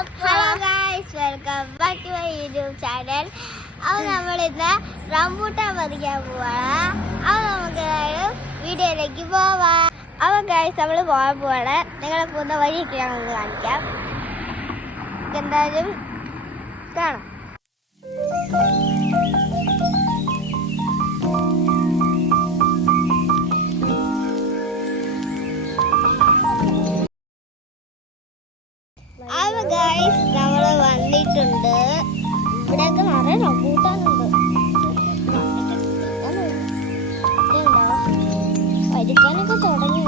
Hello guys, welcome back to my YouTube channel. അപ്പോൾ നമ്മളിന്ന് rambutan പറിക്കാൻ പോവാണ്. അപ്പോൾ നമുക്ക് വീഡിയോയിലേക്ക് പോവാം. അപ്പോൾ ഗൈസ്, നമ്മൾ പോകാൻ പോവാണ്. നിങ്ങളെ പോകുന്ന വഴിയൊക്കെ ഞങ്ങൾക്ക് കാണിക്കാം. എന്തായാലും കാണാം. അപ്പോൾ ഗൈസ്, നമ്മൾ വന്നിട്ടുണ്ട്. ഇവിടെയൊക്കെ നിറയെ റംബൂട്ടാനുണ്ട്. പഠിക്കാനൊക്കെ തുടങ്ങി.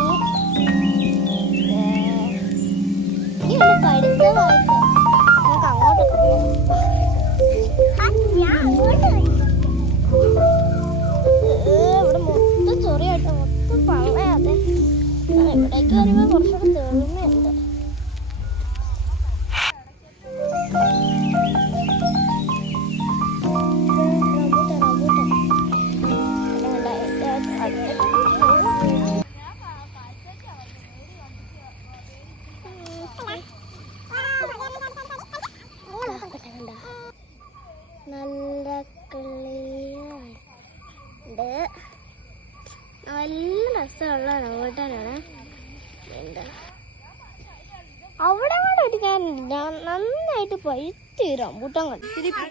ഇനി പഠിത്തമായിട്ട് നമുക്ക് അങ്ങോട്ടൊക്കെ പോകാം. ഇവിടെ മൊത്തം ചൊറിയായിട്ട് മൊത്തം പള്ളയാതെ. ഇവിടേക്ക് വരുമ്പോൾ കുറച്ചുകൂടെ തെളിമയുണ്ട്. നല്ല ക്ലിയറുണ്ട്. നല്ല രസമുള്ള റംബൂട്ടാനാണ്. എന്താ അവിടെ കൂടെ അടിക്കാനില്ല, നന്നായിട്ട് പഴുത്ത് റംബൂട്ടാൻ കണ്ടിരിക്കും.